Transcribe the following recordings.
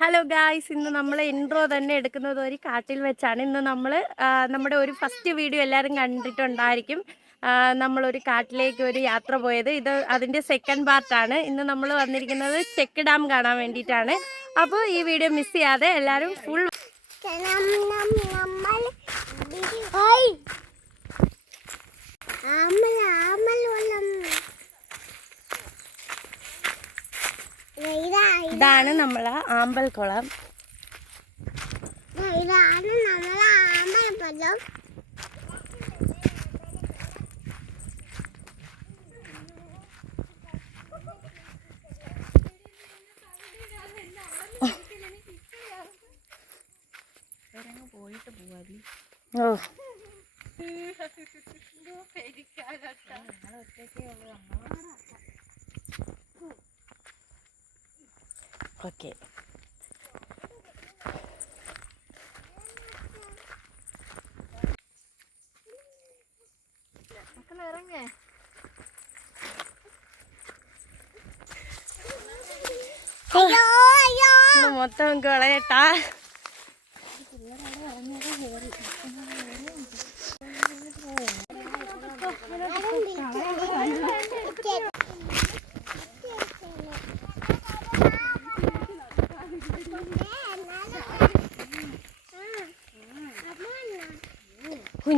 Hello guys, ഇന്ന് നമ്മൾ intro തന്നെ എടുക്കുന്നത് ഒരു കാട്ടിൽ വെച്ചാണ്. ഇന്ന് നമ്മൾ നമ്മുടെ ഒരു ഫസ്റ്റ് വീഡിയോ എല്ലാവരും കണ്ടിട്ടുണ്ടായിരിക്കും. നമ്മളൊരു കാട്ടിലേക്ക് ഒരു യാത്ര പോയത്. ഇത് അതിൻ്റെ സെക്കൻഡ് പാർട്ടാണ്. ഇന്ന് നമ്മൾ വന്നിരിക്കുന്നത് ചെക്ക് ഡാം കാണാൻ വേണ്ടിയിട്ടാണ്. അപ്പോൾ ഈ വീഡിയോ മിസ് ചെയ്യാതെ എല്ലാവരും ഫുൾ ഇതാണ് നമ്മളെ ആമ്പൽക്കുളം. ഇതാണ് നമ്മളെ ആമ്പൽക്കുളം. പോയിട്ട് പോവാതി. ഓ ഓക്കെ. ഇറങ്ങേ മൊത്തം കളയട്ടാ.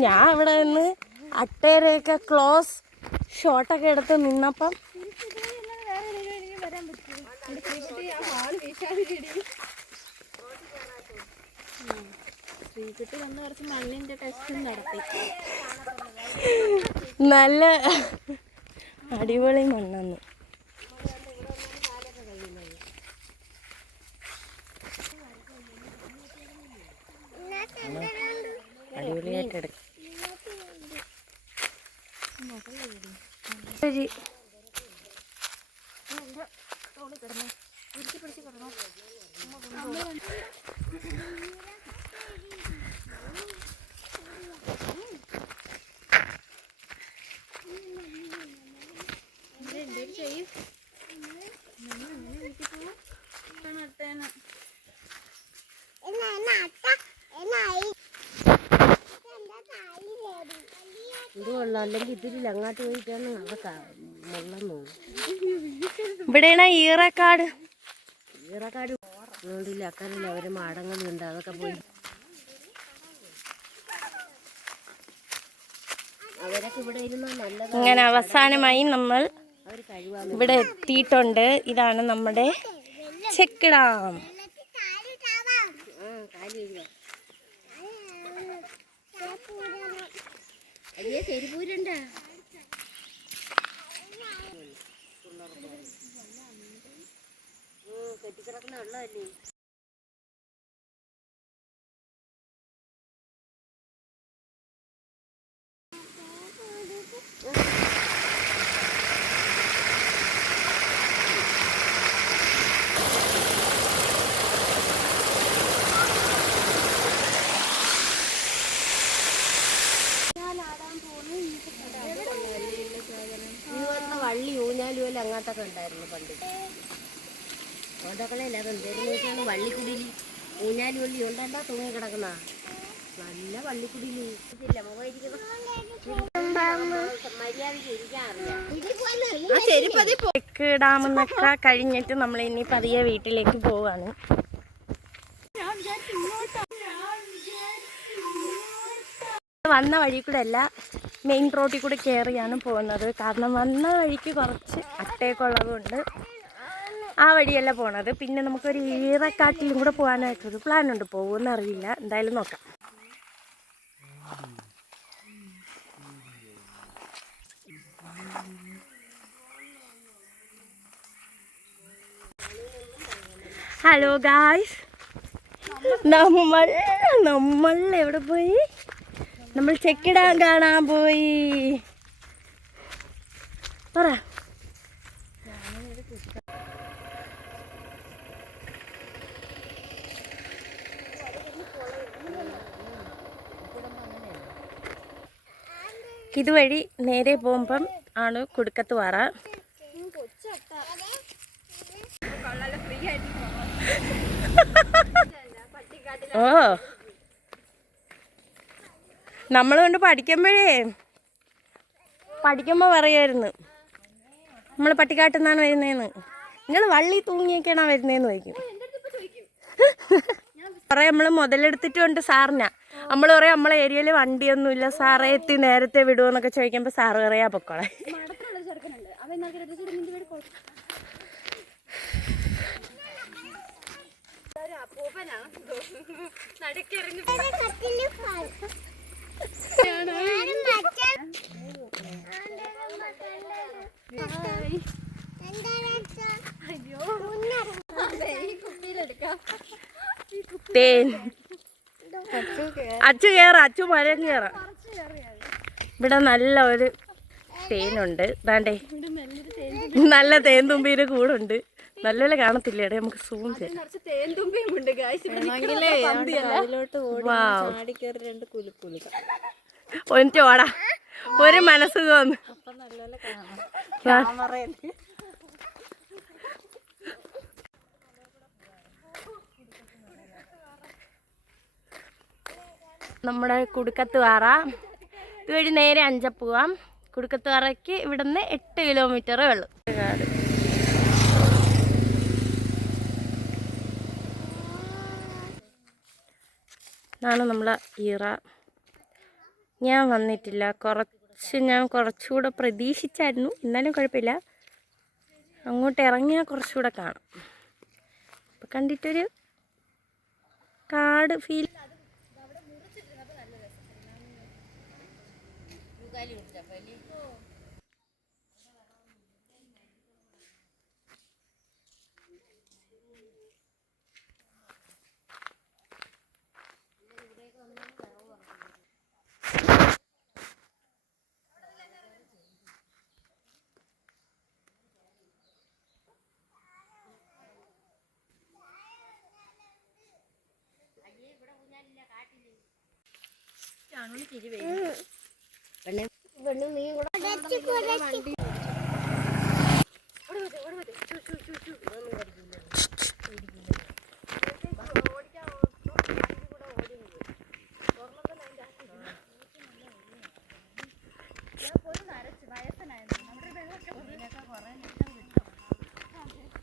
ഞാൻ ഇവിടെ നിന്ന് അട്ടേരെയൊക്കെ ക്ലോസ് ഷോട്ടൊക്കെ എടുത്ത് നിന്നപ്പം നല്ല അടിപൊളി മണ്ണെന്ന്. അടിപൊളിയായിട്ട് എടുക്കും. ശരി, ഇതുകൊള്ളാം. അല്ലെങ്കിൽ ഇതിൽ അങ്ങോട്ട് പോയിട്ടാണ് നടക്കാം. ഇവിടെയാണ് ഈറക്കാട്. അതുകൊണ്ടില്ല അക്കാരില്ല അവര് മാടങ്ങളുണ്ട്. അതൊക്കെ പോയി അവരൊക്കെ ഇവിടെ ഇരുന്ന് നല്ലത്. അങ്ങനെ അവസാനമായി നമ്മൾ ഇവിടെ എത്തിയിട്ടുണ്ട്. ഇതാണ് നമ്മുടെ ചെക്ക് ഡാം. ചെരുപൂരുണ്ട്. കെട്ടിക്കിടക്കുന്ന വെള്ളമല്ലേ. വള്ളി ഊഞ്ഞാലുപോലെ അങ്ങോട്ടൊക്കെ ഉണ്ടായിരുന്നു പണ്ട്. ഓട്ടോക്കളല്ല, അതെന്തേലും നോക്കിയാണ് വള്ളിക്കുടിയിൽ ഊഞ്ഞാലി വള്ളി ഉണ്ടെന്താ തൂങ്ങി കിടക്കുന്ന നല്ല വള്ളിക്കുടിയിൽ ഇല്ല മുഖം ഇരിക്കുന്ന മര്യാദയ്ക്ക് ഇരിക്കാൻ അറിയാം. ചെക്ക് ഡാമെന്നൊക്കെ കഴിഞ്ഞിട്ട് നമ്മൾ ഇനി പതിയെ വീട്ടിലേക്ക് പോവാണ്. വന്ന വഴി കൂടെ അല്ല, മെയിൻ റോഡിൽ കൂടെ കയറിയാണ് പോകുന്നത്. കാരണം വന്ന വഴിക്ക് കുറച്ച് അട്ടയൊക്കെ കൊണ്ട് ആ വഴിയല്ല പോണത്. പിന്നെ നമുക്കൊരു ഈറക്കാട്ടിലും കൂടെ പോകാനായിട്ടൊരു പ്ലാനുണ്ട്. പോകുമെന്ന് അറിയില്ല, എന്തായാലും നോക്കാം. ഹലോ ഗായ്സ്, നമ്മൾ എവിടെ പോയി? നമ്മൾ ചെക്കിടാൻ കാണാൻ പോയി. പറ. ഇതുവഴി നേരെ പോകുമ്പം ആണ് കുടുക്കത്ത് പാറ. ഓ, നമ്മൾ കൊണ്ട് പഠിക്കുമ്പോൾ പറയായിരുന്നു നമ്മൾ പട്ടിക്കാട്ടിൽ നിന്നാണ് വരുന്നതെന്ന്. നിങ്ങൾ വള്ളി തൂങ്ങിയൊക്കെയാണോ വരുന്നതെന്ന് ചോദിക്കും. കുറേ നമ്മൾ മുതലെടുത്തിട്ടുണ്ട് സാറിനാ. നമ്മൾ പറയാം നമ്മളെ ഏരിയയിൽ വണ്ടിയൊന്നുമില്ല സാറേ, എത്തി നേരത്തെ വിടുമെന്നൊക്കെ ചോദിക്കുമ്പോൾ സാറ് പറയാ പൊക്കോളെ. തേൻ അച്ചു കയറാം, അച്ചു മരം കയറാം. ഇവിടെ നല്ല ഒരു തേനുണ്ട്. ദാണ്ടേ നല്ല തേൻ തുമ്പീര് കൂടുണ്ട്. നല്ലപോലെ കാണത്തില്ലേ, നമുക്ക് സൂം ചെയ്യാം. ഒന്നിട്ട് ഓടാ, ഒരു മനസ്സ് തോന്നു. നമ്മുടെ കുടുക്കത്ത് പാറ ഇതുവഴി നേരെ അഞ്ചപ്പ് പോവാം. കുടുക്കത്ത് പാറയ്ക്ക് ഇവിടുന്ന് 8 കിലോമീറ്ററേ ഉള്ളൂ. ഇതാണ് നമ്മളെ ഈറ. ഞാൻ വന്നിട്ടില്ല, ഞാൻ കുറച്ചുകൂടെ പ്രതീക്ഷിച്ചായിരുന്നു. എന്നാലും കുഴപ്പമില്ല, അങ്ങോട്ട് ഇറങ്ങിയാൽ കുറച്ചുകൂടെ കാണാം. അപ്പം കണ്ടിട്ടൊരു കാട് ഫീൽ.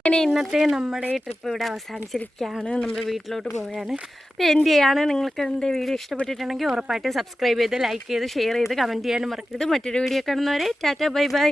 അങ്ങനെ ഇന്നത്തെ നമ്മുടെ ട്രിപ്പ് ഇവിടെ അവസാനിച്ചിരിക്കുകയാണ്. നമ്മൾ വീട്ടിലോട്ട് പോവുകയാണ്. അപ്പോൾ എൻ്റെ ചെയ്യാണ്. നിങ്ങൾക്ക് എൻ്റെ വീഡിയോ ഇഷ്ടപ്പെട്ടിട്ടുണ്ടെങ്കിൽ ഉറപ്പായിട്ട് സബ്സ്ക്രൈബ് ചെയ്ത്, ലൈക്ക് ചെയ്ത്, ഷെയർ ചെയ്ത്, കമൻറ്റ് ചെയ്യാനും മറക്കരുത്. മറ്റൊരു വീഡിയോ കാണുന്നവരെ ടാറ്റ ബൈ ബൈ.